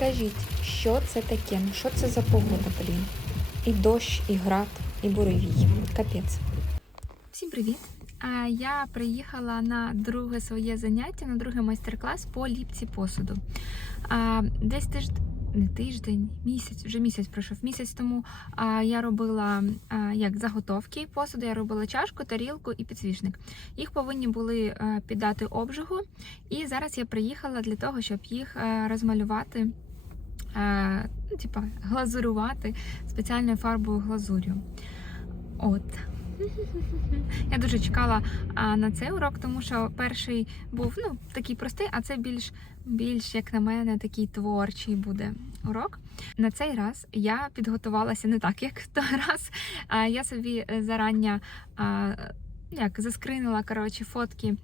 Скажіть, що це таке? Що це за погода, блін? І дощ, і град, і буревій. Капець. Всім привіт! Я приїхала на друге своє заняття, на другий майстер-клас по ліпці посуду. Десь тиждень, не тиждень, місяць, вже місяць пройшов. Місяць тому а, я робила а, як заготовки посуду, я робила чашку, тарілку і підсвічник. Їх повинні були а, піддати обжигу, і зараз я приїхала для того, щоб їх а, розмалювати. Е, типа, глазурувати спеціальною фарбою глазур'ю. От. Я дуже чекала на цей урок, тому що перший був ну, такий простий, а це більш, більш, як на мене, такий творчий буде урок. На цей раз я підготувалася не так, як в той раз. Я собі е, зарання як, заскринила коротше, фотки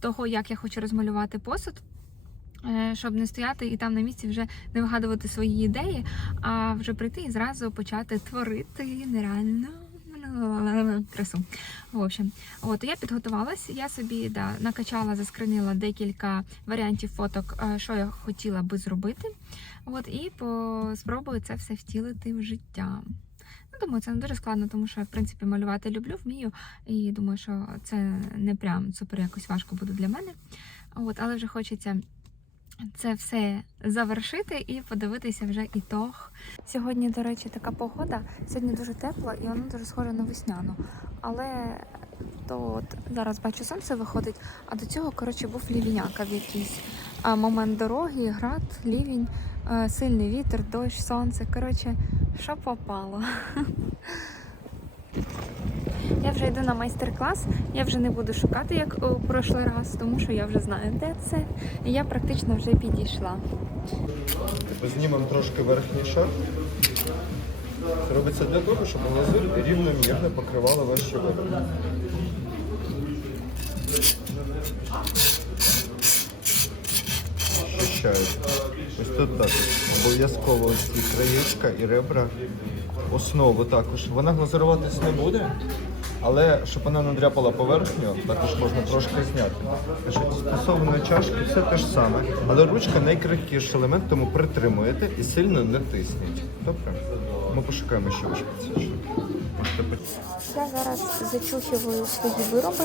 того, як я хочу розмалювати посуд. Е, Щоб не стояти і там на місці вже не вигадувати свої ідеї, а вже прийти і зразу почати творити нереально красу. В общем, от я підготувалась, я собі да, накачала, заскринила декілька варіантів фоток, е, що я хотіла би зробити. От, і спробую це все втілити в життя. Ну, думаю, це не дуже складно, тому що я, в принципі, малювати люблю, вмію. І думаю, що це не прям супер якось важко буде для мене. От, але вже хочеться це все завершити і подивитися вже ітог. Сьогодні, до речі, така погода. Сьогодні дуже тепло і воно дуже схоже на весняну. Але то от зараз бачу, сонце виходить, а до цього, коротше, був лівіняка в якийсь момент дороги, град, лівень, е, сильний вітер, дощ, сонце. Коротше, що попало. Я вже йду на майстер-клас. Я вже не буду шукати, як у прошлий раз, тому що я вже знаю, де це. І я практично вже підійшла. Знімемо трошки верхній шар. Це робиться для того, щоб глазурь рівномірно покривала весь. Очищають. Ось тут так. Обов'язково ці краєчка і ребра. Основу також. Вона глазуруватись не буде. Але щоб вона не дряпала поверхню, також можна трошки зняти. Значить, Стосовно чашки все те ж саме, але ручка найкрахкіший елемент, тому притримуєте і сильно не тисніть. Добре? Ми пошукаємо ще ваш підсвічник. Я зараз зачухую свої вироби,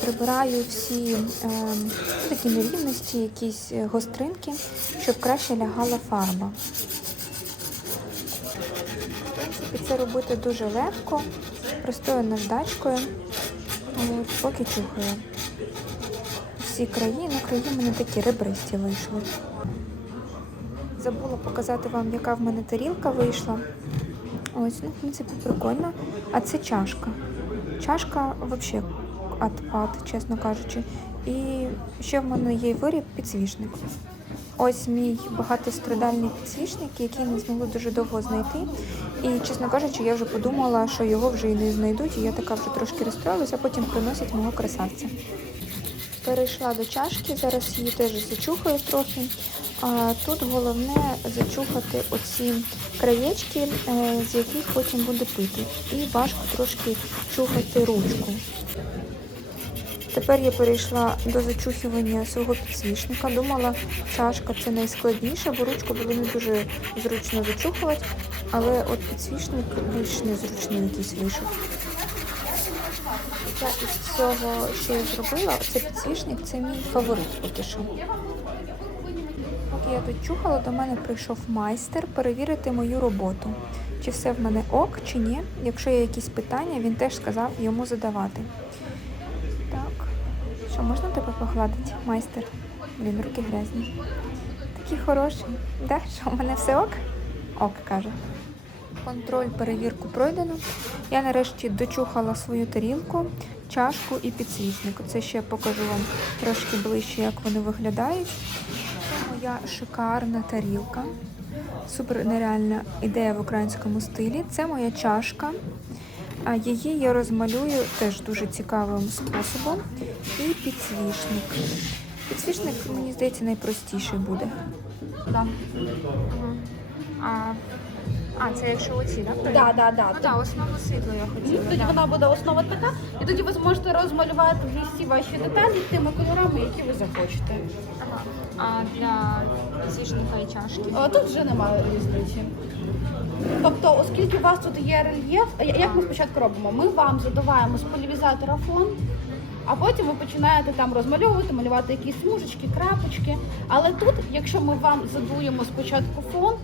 прибираю всі е, такі нерівності, якісь е, гостринки, щоб краще лягала фарба. В принципі, це робити дуже легко, простою наждачкою, От, поки чухаю. Всі краї, ну краї в мене такі ребристі вийшли. Забула показати вам, яка в мене тарілка вийшла. Ось, ну, в принципі, прикольно. А це чашка. Чашка взагалі атпад, чесно кажучи. І ще в мене є виріб підсвічник. Ось мій багатострадальний підсвічник, який не змогли дуже довго знайти. І, чесно кажучи, я вже подумала, що його вже і не знайдуть, і я така вже трошки розстроїлася, а потім приносять мого красавця. Перейшла до чашки, зараз її теж зачухаю трохи. Тут головне зачухати оці краєчки, е, з яких потім буде пити. І важко трошки чухати ручку. Тепер я перейшла до зачухування свого підсвічника. Думала, чашка це найскладніше, бо ручку було не дуже зручно зачухувати, але от підсвічник більш незручний якийсь вийшов. Я із цього, що я зробила, це підсвічник, це мій фаворит поки що. Поки я тут чухала, до мене прийшов майстер перевірити мою роботу. Чи все в мене ок, чи ні. Якщо є якісь питання, він теж сказав йому задавати. Що можна тебе погладити, майстер? Блін, руки грязні. Такі хороші. Да? Що у мене все ок? Ок, каже. Контроль, перевірку пройдено. Я нарешті дочухала свою тарілку, чашку і підсвічник. Це ще покажу вам трошки ближче, як вони виглядають. Це моя шикарна тарілка. Супер нереальна ідея в українському стилі. Це моя чашка. А її я розмалюю теж дуже цікавим способом. І підсвічник. Підсвічник, мені здається, найпростіший буде. Да. А, а, це якщо оці, так? Да, да, да. Ну так, основу світло я хотіла. Тоді да. вона буде основа така, і тоді ви зможете розмалювати всі ваші деталі тими кольорами, які ви захочете. Ага. А для зішника і чашки. Е, Тут вже немає різниці. Тобто, оскільки у вас тут є рельєф, як ми спочатку робимо? Ми вам задуваємо з полівізатора фон, а потім ви починаєте там розмальовувати, малювати якісь смужечки, крапочки. Але тут, якщо ми вам задуємо спочатку фон,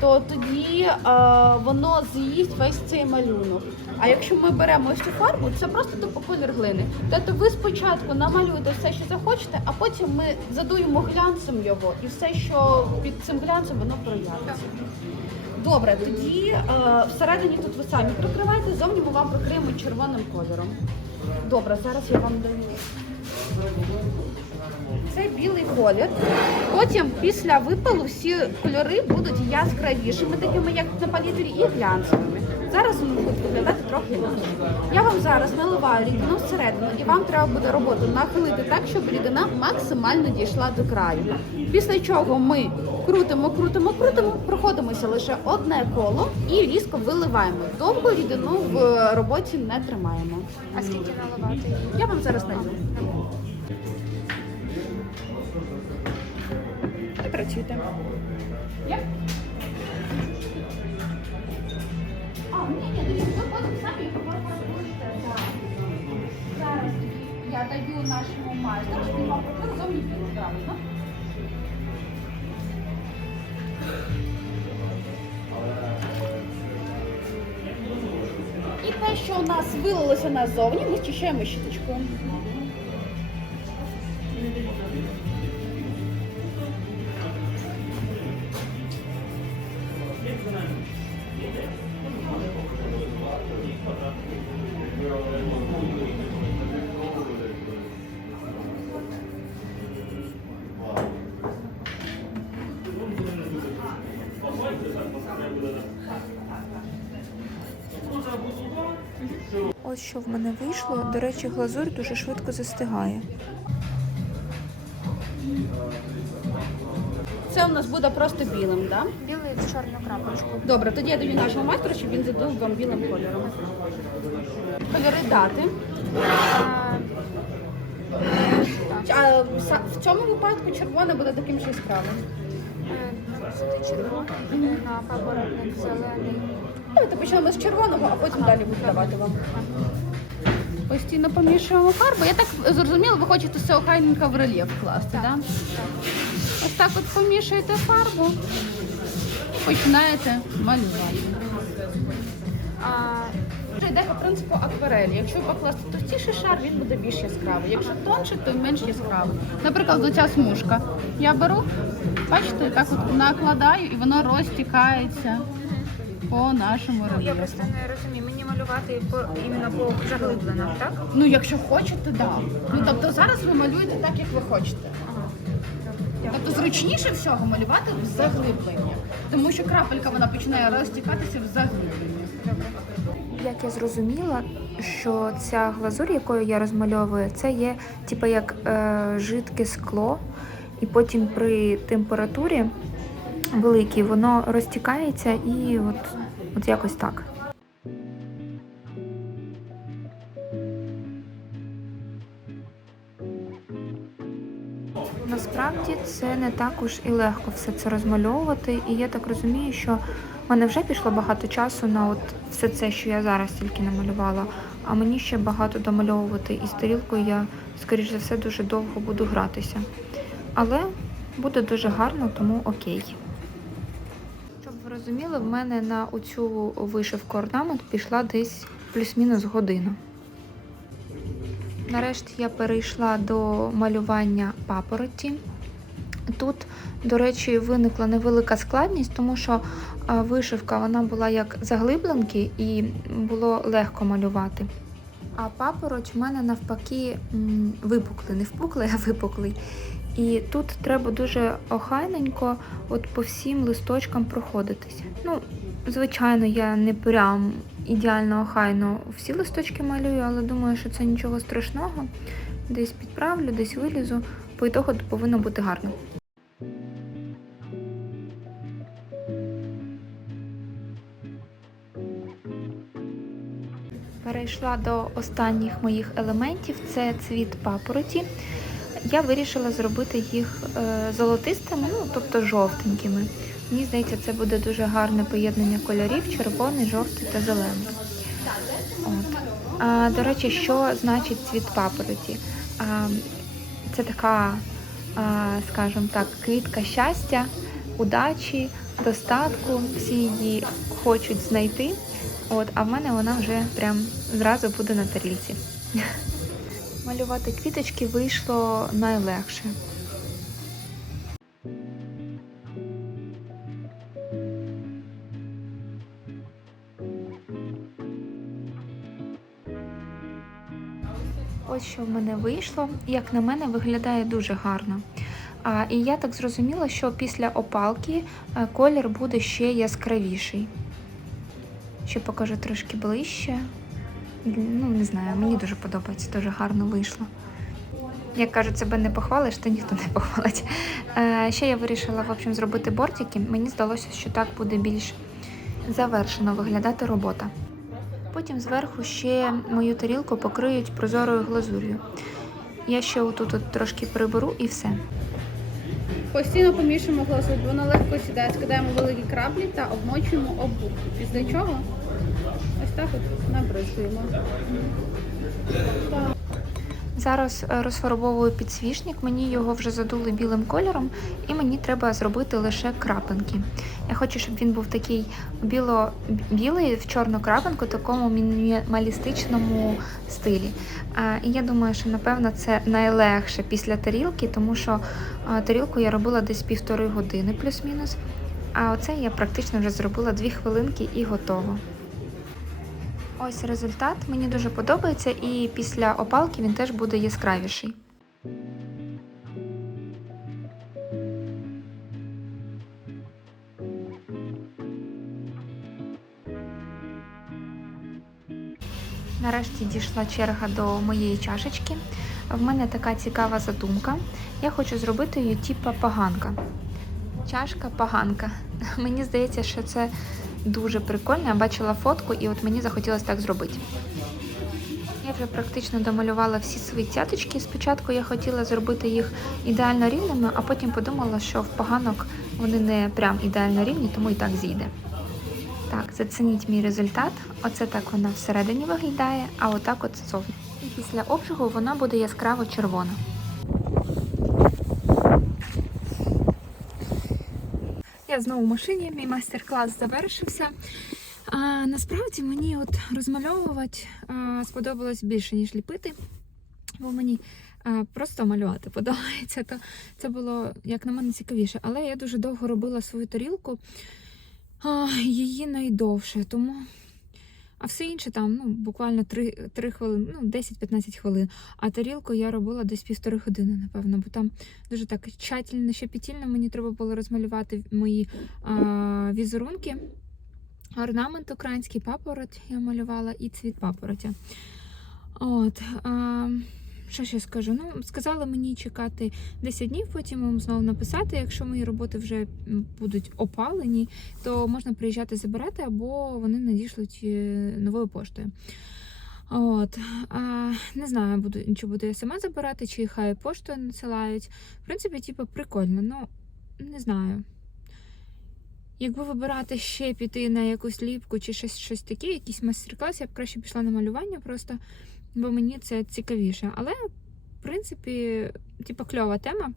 то тоді е, воно з'їсть весь цей малюнок. А якщо ми беремо цю фарбу, це просто тупо глини. Тобто ви спочатку намалюєте все, що захочете, а потім ми задуємо глянцем його, і все, що під цим глянцем, воно проявиться. Добре, тоді е, всередині тут ви самі прикриваєте, зовні ми вам прикриємо червоним кольором. Добре, зараз я вам даю. Це білий колір. Потім після випалу всі кольори будуть яскравішими, такими як на палітрі, і глянцевими. Зараз вони будуть виглядати трохи інакше. Я вам зараз наливаю рідину всередину, і вам треба буде роботу нахилити так, щоб рідина максимально дійшла до краю. Після чого ми крутимо, крутимо, крутимо, проходимося лише одне коло і різко виливаємо. Довго рідину в роботі не тримаємо. А скільки наливати? Я вам зараз. Ви працюйте. Я? Я даю нашому майстру, щоб він вам покрив зовні біло, правильно? І те, що у нас вилилося назовні, ми чищаємо щіточкою. Ось що в мене вийшло. До речі, глазурь дуже швидко застигає. Це у нас буде просто білим, так? Білий з чорну крапочку. Добре, тоді я даю нашому майстру, щоб він задув вам білим кольором. Кольори дати. А в цьому випадку червоне буде таким ж яскравим. Сюди червоний, на папоротник зелений. Давайте почнемо з червоного, а потім далі буду давати вам. Постійно помішуємо фарбу. Я так зрозуміла, ви хочете все охайненько в рельєф класти, так? Ось так от помішуєте фарбу і починаєте малювати. А, Вже йде по принципу акварелі. Якщо покласти товстіший шар, він буде більш яскравий. Якщо тонший, то менш яскравий. Наприклад, оця смужка. Я беру, бачите, так от накладаю і воно розтікається по нашому ну, я просто не розумію. Мені малювати по іменно по заглибленням, так? Ну, якщо хочете, да. Ну тобто зараз ви малюєте так, як ви хочете. Тобто зручніше всього малювати в заглиблення, тому що крапелька вона починає розтікатися в заглиблення. Як я зрозуміла, що ця глазурь, якою я розмальовую, це є типу як е, жидке скло, і потім при температурі великій воно розтікається і от, от якось так. Насправді це не так уж і легко все це розмальовувати, і я так розумію, що в мене вже пішло багато часу на от все це, що я зараз тільки намалювала. А мені ще багато домальовувати, і з тарілкою я, скоріш за все, дуже довго буду гратися. Але буде дуже гарно, тому окей. Щоб ви розуміли, в мене на оцю вишивку орнамент пішла десь плюс-мінус година. Нарешті я перейшла до малювання папороті. Тут, до речі, виникла невелика складність, тому що вишивка вона була як заглибленки і було легко малювати. А папороть в мене навпаки випуклий, не впуклий, а випуклий. І тут треба дуже охайненько от по всім листочкам проходитися. Ну, звичайно, я не прям ідеально охайно всі листочки малюю, але думаю, що це нічого страшного. Десь підправлю, десь вилізу. По ітогу повинно бути гарно. Перейшла до останніх моїх елементів. Це цвіт папороті. Я вирішила зробити їх е, золотистими, ну тобто жовтенькими. Мені здається, це буде дуже гарне поєднання кольорів: червоний, жовтий та зелений. От. А, до речі, що значить цвіт папороті? А, це така, а, скажімо так, квітка щастя, удачі, достатку. Всі її хочуть знайти. От, а в мене вона вже прям зразу буде на тарілці. Малювати квіточки вийшло найлегше. Ось що в мене вийшло. Як на мене, виглядає дуже гарно. А, і я так зрозуміла, що після опалки е, колір буде ще яскравіший. Ще покажу трошки ближче. Ну, не знаю, мені дуже подобається, дуже гарно вийшло. Як кажуть, себе не похвалиш, то ніхто не похвалить. Е, ще я вирішила в общем, зробити бортики. Мені здалося, що так буде більш завершено виглядати робота. Потім зверху ще мою тарілку покриють прозорою глазур'ю. Я ще отут от трошки приберу і все. Постійно помішуємо глазурь, воно легко сідає, скидаємо великі краплі та обмочуємо обвук. Після чого так от набризуємо. Зараз е, розфарбовую підсвічник, мені його вже задули білим кольором, і мені треба зробити лише крапинки. Я хочу, щоб він був такий біло-білий в чорну крапинку, такому мінімалістичному стилі. Е, І я думаю, що напевно це найлегше після тарілки, тому що е, тарілку я робила десь півтори години плюс-мінус. А оце я практично вже зробила дві хвилинки і готово. Ось результат. Мені дуже подобається, і після опалки він теж буде яскравіший. Нарешті дійшла черга до моєї чашечки. В мене така цікава задумка. Я хочу зробити її типа поганка. Чашка поганка. Мені здається, що це дуже прикольно. Я бачила фотку, і от мені захотілося так зробити. Я вже практично домалювала всі свої цяточки. Спочатку я хотіла зробити їх ідеально рівними, а потім подумала, що в поганок вони не прям ідеально рівні, тому і так зійде. Так, зацініть мій результат. Оце так вона всередині виглядає, а отак от ззовні. І після обжигу вона буде яскраво червона. Я знову в машині, мій майстер-клас завершився. А, насправді мені от розмальовувати а, сподобалось більше, ніж ліпити, бо мені а, просто малювати подобається. То це було, як на мене, цікавіше. Але я дуже довго робила свою тарілку, а, її найдовше, тому. А все інше там ну, буквально 3, 3 хвилини, ну 10-15 хвилин. А тарілку я робила десь півтори години, напевно, бо там дуже так тщательно, щепетільно мені треба було розмалювати мої а, візерунки. Орнамент український папороть я малювала і цвіт папороті. От, а, що ще скажу? Ну, сказали мені чекати 10 днів, потім вам знову написати. Якщо мої роботи вже будуть опалені, то можна приїжджати забирати, або вони надішлють е, новою поштою. От, а, не знаю, буду, чи буду я сама забирати, чи хай поштою надсилають. В принципі, типу, прикольно, ну не знаю. Якби вибирати ще піти на якусь ліпку чи щось, щось таке, якийсь майстер-клас, я б краще пішла на малювання просто, бо мені це цікавіше. Але, в принципі, типу, кльова тема.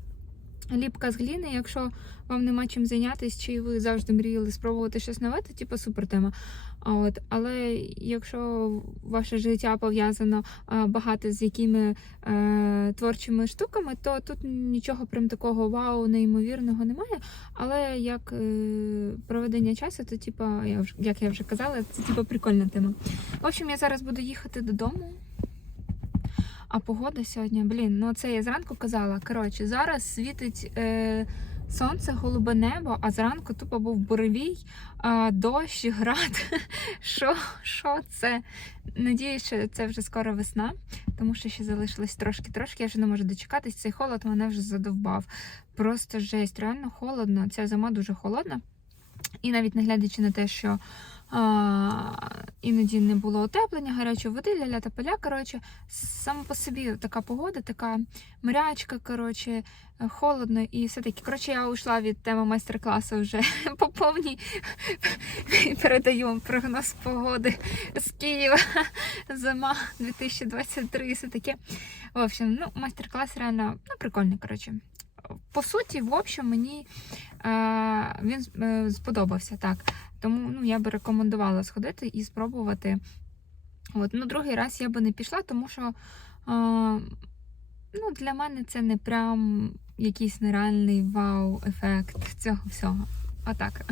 Ліпка з гліни, якщо вам нема чим зайнятися, чи ви завжди мріяли спробувати щось нове, то типу супер тема. А От, але якщо ваше життя пов'язано багато з якими е, творчими штуками, то тут нічого прям такого вау, неймовірного немає. Але як е, проведення часу, то типу, я вже, як я вже казала, це типу прикольна тема. В общем, я зараз буду їхати додому. А погода сьогодні, блін, ну це я зранку казала. Коротше, зараз світить е, сонце, голубе небо, а зранку тупо був буревій, а, дощ, град. Що що це? Надіюсь, що це вже скоро весна, тому що ще залишилось трошки-трошки. Я вже не можу дочекатись. Цей холод мене вже задовбав. Просто жесть, реально холодно. Ця зима дуже холодна. І навіть не глядячи на те, що А, іноді не було утеплення, гарячої води, ля-ля та поля. Коротше, саме по собі така погода, така мрячка, коротше, холодно і все таки. Коротше, я ушла від теми майстер-класу вже по повній передаю прогноз погоди з Києва. Зима 2023 і все таке. В общем, ну, майстер-клас реально ну, прикольний, коротше. По суті, в общем, мені е, він е, сподобався так. Тому ну, я би рекомендувала сходити і спробувати. От. Ну, другий раз я би не пішла, тому що е, ну, для мене це не прям якийсь нереальний вау-ефект цього всього. Отак.